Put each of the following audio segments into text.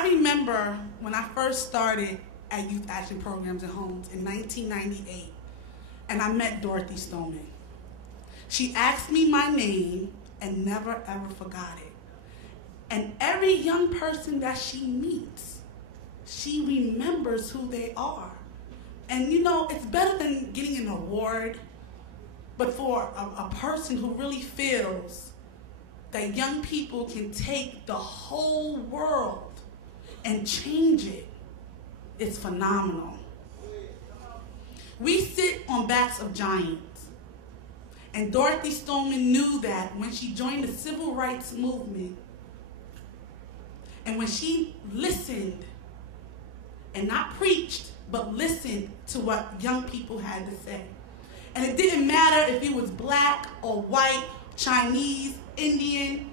I remember when I first started at Youth Action Programs and Homes in 1998, and I met Dorothy Stoneman. She asked me my name and never ever forgot it. And every young person that she meets, she remembers who they are. And you know, it's better than getting an award, but for a person who really feels that young people can take the whole world and change it, it's phenomenal. We sit on backs of giants. And Dorothy Stoneman knew that when she joined the civil rights movement, and when she listened, and not preached, but listened to what young people had to say. And it didn't matter if he was black or white, Chinese, Indian,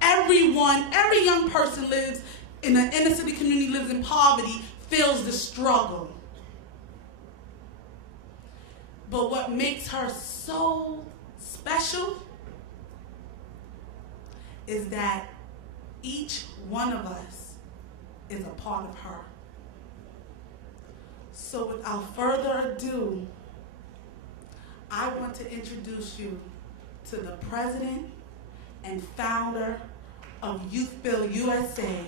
everyone, every young person lives in an inner city community, lives in poverty, feels the struggle. But what makes her so special is that each one of us is a part of her. So without further ado, I want to introduce you to the president and founder of Youthbuild USA,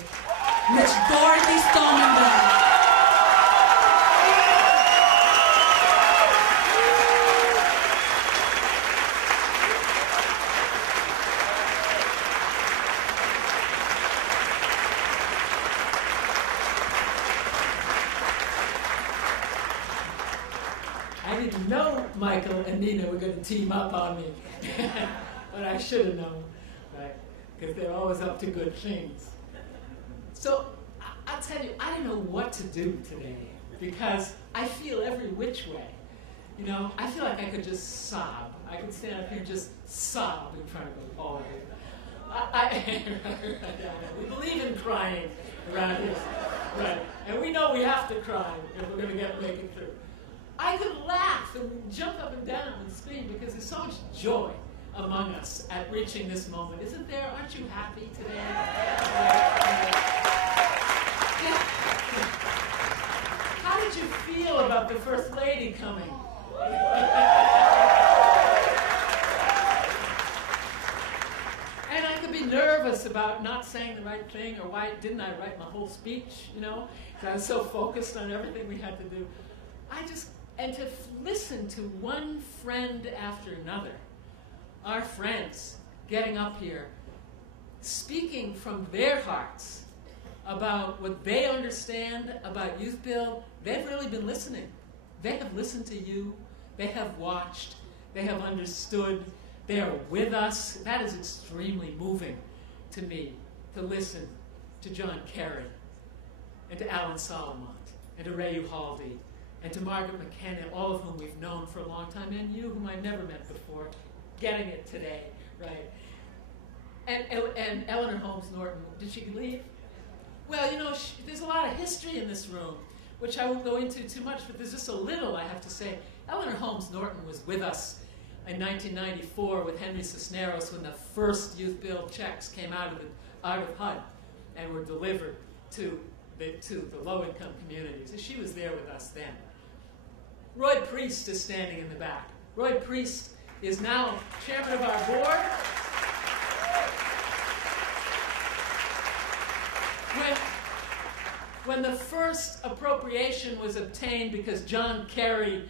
Ms. Dorothy Stoneman. I didn't know Michael and Nina were going to team up on me, but I should have known, right? Because they're always up to good things. So I'll tell you, I didn't know what to do today because I feel every which way. You know, I feel like I could just sob. I could stand up here and just sob in front of the all of you. We believe in crying around here, right? And we know we have to cry if we're going to make it through. I could laugh and jump up and down and scream because there's so much joy among us at reaching this moment. Isn't there? Aren't you happy today? How did you feel about the First Lady coming? And I could be nervous about not saying the right thing, or why didn't I write my whole speech, you know? Because I was so focused on everything we had to do. And to listen to one friend after another, our friends getting up here, speaking from their hearts about what they understand about Youthbuild. They've really been listening. They have listened to you. They have watched. They have understood. They are with us. That is extremely moving to me, to listen to John Kerry, and to Alan Solomon, and to Ray Uhaldi, and to Margaret McKenna, all of whom we've known for a long time, and you, whom I never met before, getting it today, right? And Eleanor Holmes Norton, did she leave? Well, you know, there's a lot of history in this room, which I won't go into too much, but there's just a little I have to say. Eleanor Holmes Norton was with us in 1994 with Henry Cisneros when the first Youthbuild checks came out of HUD and were delivered to the low-income communities. And she was there with us then. Roy Priest is standing in the back. Roy Priest is now chairman of our board. When the first appropriation was obtained because John Kerry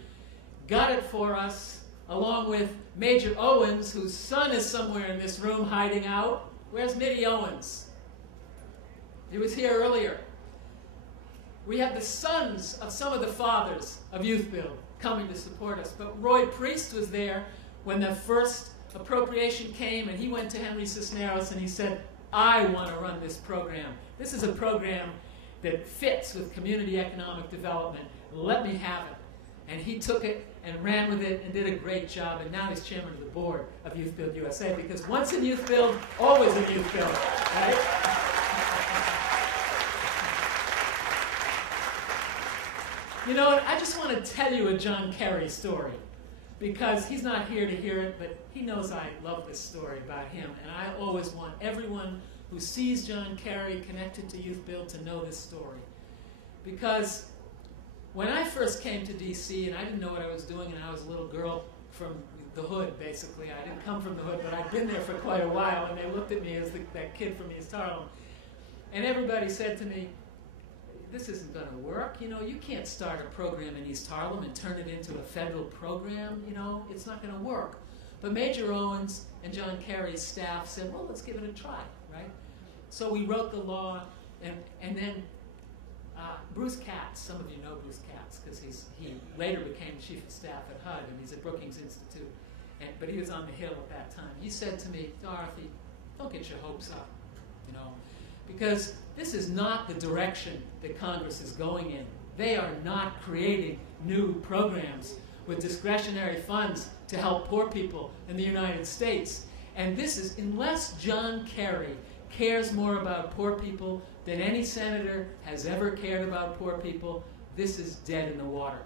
got it for us, along with Major Owens, whose son is somewhere in this room hiding out. Where's Mitty Owens? He was here earlier. We had the sons of some of the fathers of Youthbuild coming to support us. But Roy Priest was there when the first appropriation came, and he went to Henry Cisneros and he said, I want to run this program. This is a program that fits with community economic development. Let me have it. And he took it and ran with it and did a great job. And now he's chairman of the board of Youthbuild USA, because once in Youthbuild, always in Youthbuild, right? You know, I just want to tell you a John Kerry story, because he's not here to hear it, but he knows I love this story about him, and I always want everyone who sees John Kerry connected to Youthbuild to know this story. Because when I first came to DC, and I didn't know what I was doing, and I was a little girl from the hood, basically. I didn't come from the hood, but I'd been there for quite a while, and they looked at me as that kid from East Harlem. And everybody said to me, this isn't going to work. You know, you can't start a program in East Harlem and turn it into a federal program. You know, it's not going to work. But Major Owens and John Kerry's staff said, well, let's give it a try, right? So we wrote the law, and then Bruce Katz, some of you know Bruce Katz, because he later became chief of staff at HUD, and he's at Brookings Institute. But he was on the Hill at that time. He said to me, Dorothy, don't get your hopes up, you know, because this is not the direction that Congress is going in. They are not creating new programs with discretionary funds to help poor people in the United States. And this is, unless John Kerry cares more about poor people than any senator has ever cared about poor people, this is dead in the water.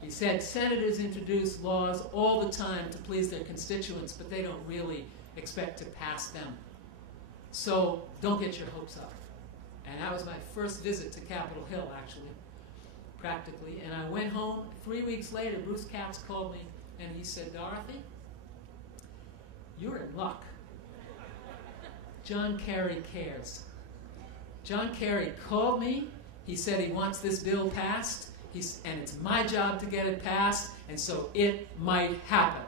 He said senators introduce laws all the time to please their constituents, but they don't really expect to pass them. So don't get your hopes up. And that was my first visit to Capitol Hill, actually, practically. And I went home. 3 weeks later, Bruce Katz called me, and he said, Dorothy, you're in luck. John Kerry cares. John Kerry called me. He said he wants this bill passed, and it's my job to get it passed, and so it might happen.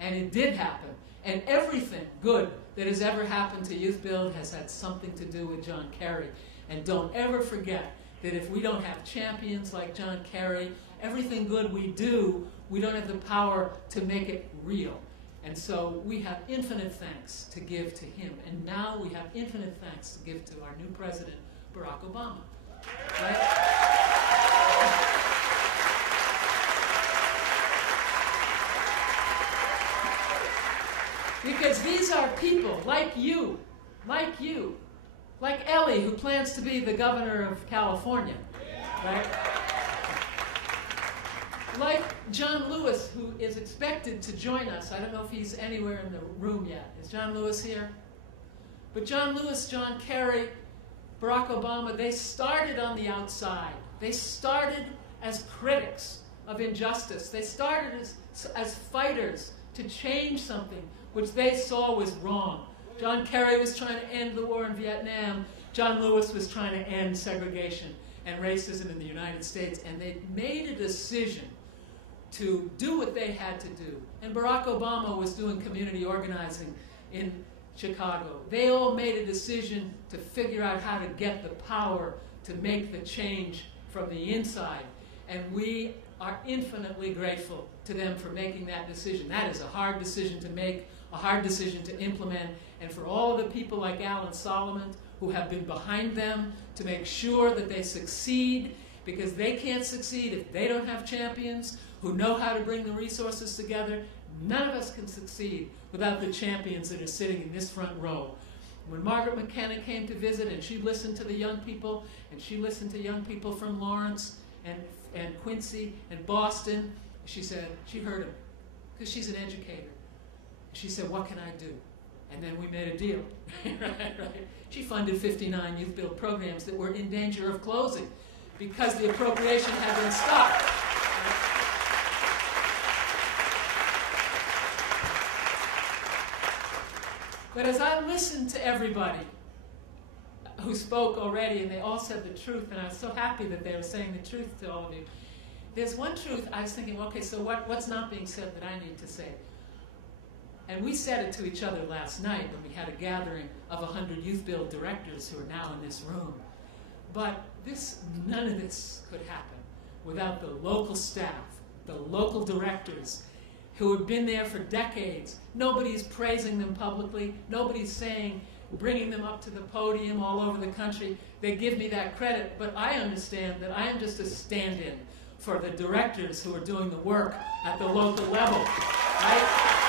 And it did happen. And everything good that has ever happened to Youthbuild has had something to do with John Kerry. And don't ever forget that if we don't have champions like John Kerry, everything good we do, we don't have the power to make it real. And so we have infinite thanks to give to him. And now we have infinite thanks to give to our new president, Barack Obama. Right? Because these are people like you, like Ellie, who plans to be the governor of California, right? Like John Lewis, who is expected to join us. I don't know if he's anywhere in the room yet. Is John Lewis here? But John Lewis, John Kerry, Barack Obama, they started on the outside. They started as critics of injustice. They started as fighters to change something which they saw was wrong. John Kerry was trying to end the war in Vietnam. John Lewis was trying to end segregation and racism in the United States. And they made a decision to do what they had to do. And Barack Obama was doing community organizing in Chicago. They all made a decision to figure out how to get the power to make the change from the inside. And we are infinitely grateful to them for making that decision. That is a hard decision to make, a hard decision to implement, and for all of the people like Alan Solomon who have been behind them to make sure that they succeed, because they can't succeed if they don't have champions who know how to bring the resources together. None of us can succeed without the champions that are sitting in this front row. When Margaret McKenna came to visit and she listened to the young people, and she listened to young people from Lawrence and Quincy and Boston, she said, she heard them, because she's an educator. She said, what can I do? And then we made a deal. right? She funded 59 Youthbuild programs that were in danger of closing because the appropriation had been stopped. But as I listened to everybody who spoke already, and they all said the truth, and I was so happy that they were saying the truth to all of you, there's one truth I was thinking, okay, so what's not being said that I need to say? And we said it to each other last night when we had a gathering of 100 Youthbuild directors who are now in this room. But none of this could happen without the local staff, the local directors who have been there for decades. Nobody's praising them publicly. Nobody's bringing them up to the podium all over the country. They give me that credit, but I understand that I am just a stand-in for the directors who are doing the work at the local level, right?